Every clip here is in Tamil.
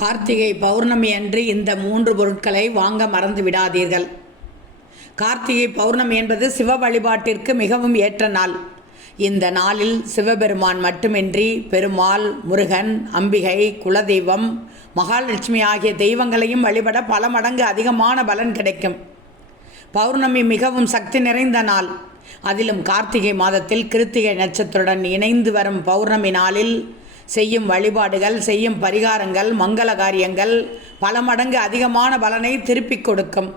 கார்த்திகை பௌர்ணமி அன்று இந்த மூன்று பொருட்களை வாங்க மறந்து விடாதீர்கள். கார்த்திகை பௌர்ணமி என்பது சிவ வழிபாட்டிற்கு மிகவும் ஏற்ற நாள். இந்த நாளில் சிவபெருமான் மட்டுமின்றி பெருமாள் முருகன் அம்பிகை குலதெய்வம் மகாலட்சுமி ஆகிய தெய்வங்களையும் வழிபட பல மடங்கு அதிகமான பலன் கிடைக்கும். பௌர்ணமி மிகவும் சக்தி நிறைந்த நாள். அதிலும் கார்த்திகை மாதத்தில் கிருத்திகை நட்சத்திரத்துடன் இணைந்து வரும் பௌர்ணமி நாளில் செய்யும் வழிபாடுகள் செய்யும் பரிகாரங்கள் மங்கள காரியங்கள் பல மடங்கு அதிகமான பலனை திருப்பிக் கொடுக்கும்.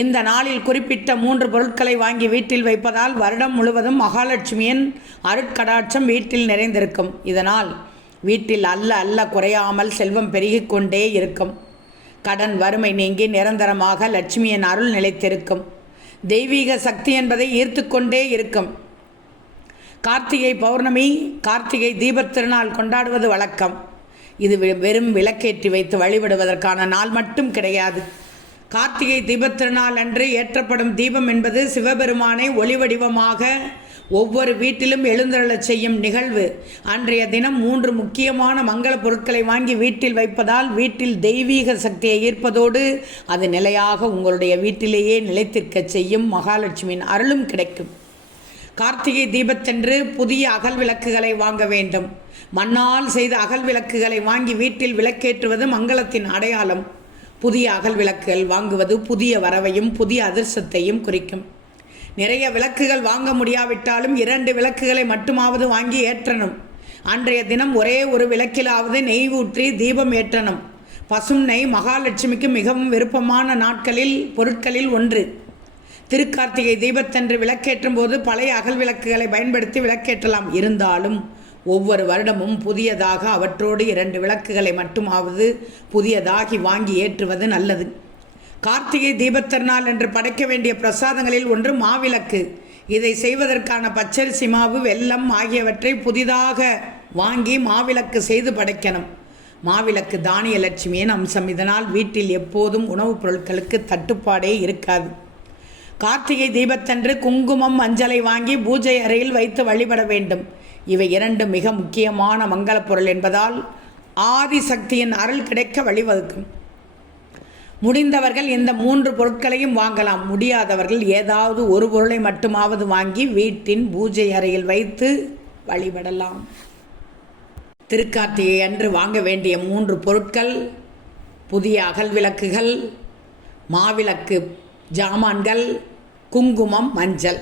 இந்த நாளில் குறிப்பிட்ட மூன்று பொருட்களை வாங்கி வீட்டில் வைப்பதால் வருடம் முழுவதும் மகாலட்சுமியின் அருட்கடாட்சம் வீட்டில் நிறைந்திருக்கும். இதனால் வீட்டில் அல்ல அல்ல குறையாமல் செல்வம் பெருகிக் கொண்டே இருக்கும். கடன் வறுமை நீங்கி நிரந்தரமாக லட்சுமியின் அருள் நிலைத்திருக்கும். தெய்வீக சக்தி என்பதை ஈர்த்து கொண்டே இருக்கும். கார்த்திகை பௌர்ணமி கார்த்திகை தீபத் திருநாள் கொண்டாடுவது வழக்கம். இது வெ- வெறும் விளக்கேற்றி வைத்து வழிபடுவதற்கான நாள் மட்டும் கிடையாது. கார்த்திகை தீபத் திருநாள் அன்று ஏற்றப்படும் தீபம் என்பது சிவபெருமானை ஒளி வடிவமாக ஒவ்வொரு வீட்டிலும் எழுந்தருளச் செய்யும் நிகழ்வு. அன்றைய தினம் மூன்று முக்கியமான மங்கள பொருட்களை வாங்கி வீட்டில் வைப்பதால் வீட்டில் தெய்வீக சக்தியை ஈர்ப்பதோடு அது நிலையாக உங்களுடைய வீட்டிலேயே நிலைத்திருக்கச் செய்யும் மகாலட்சுமியின் அருளும் கிடைக்கும். கார்த்திகை தீபத்தன்று புதிய அகல் விளக்குகளை வாங்க வேண்டும். மண்ணால் செய்த அகல் விளக்குகளை வாங்கி வீட்டில் விளக்கேற்றுவது மங்களத்தின் அடையாளம். புதிய அகல் விளக்குகள் வாங்குவது புதிய வரவையும் புதிய அதிர்ஷ்டத்தையும் குறிக்கும். நிறைய விளக்குகள் வாங்க முடியாவிட்டாலும் இரண்டு விளக்குகளை மட்டுமாவது வாங்கி ஏற்றணும். அன்றைய தினம் ஒரே ஒரு விளக்கிலாவது நெய் ஊற்றி தீபம் ஏற்றணும். பசும் நெய் மகாலட்சுமிக்கு மிகவும் விருப்பமான நாட்களில் பொருட்களில் ஒன்று. திருக்கார்த்திகை தீபத்தன்று விளக்கேற்றும் போது பழைய அகல் விளக்குகளை பயன்படுத்தி விளக்கேற்றலாம். இருந்தாலும் ஒவ்வொரு வருடமும் புதியதாக அவற்றோடு இரண்டு விளக்குகளை மட்டுமாவது புதியதாகி வாங்கி ஏற்றுவது நல்லது. கார்த்திகை தீபத்திருநாள் என்று படைக்க வேண்டிய பிரசாதங்களில் ஒன்று மாவிளக்கு. இதை செய்வதற்கான பச்சரிசி மாவு வெல்லம் ஆகியவற்றை புதிதாக வாங்கி மாவிளக்கு செய்து படைக்கணும். மாவிளக்கு தானிய லட்சுமியின் அம்சம். இதனால் வீட்டில் எப்போதும் உணவுப் பொருட்களுக்கு தட்டுப்பாடே இருக்காது. கார்த்திகை தீபத்தன்று குங்குமம் மஞ்சளை வாங்கி பூஜை அறையில் வைத்து வழிபட வேண்டும். இவை இரண்டு மிக முக்கியமான மங்களப்பொருள் என்பதால் ஆதிசக்தியின் அருள் கிடைக்க வழிவகுக்கும். முடிந்தவர்கள் இந்த மூன்று பொருட்களையும் வாங்கலாம். முடியாதவர்கள் ஏதாவது ஒரு பொருளை மட்டுமாவது வாங்கி வீட்டின் பூஜை அறையில் வைத்து வழிபடலாம். திருக்கார்த்திகை அன்று வாங்க வேண்டிய மூன்று பொருட்கள் புதிய அகல் விளக்குகள் மாவிளக்கு ஜாமான்கள் குங்குமம் மஞ்சள்.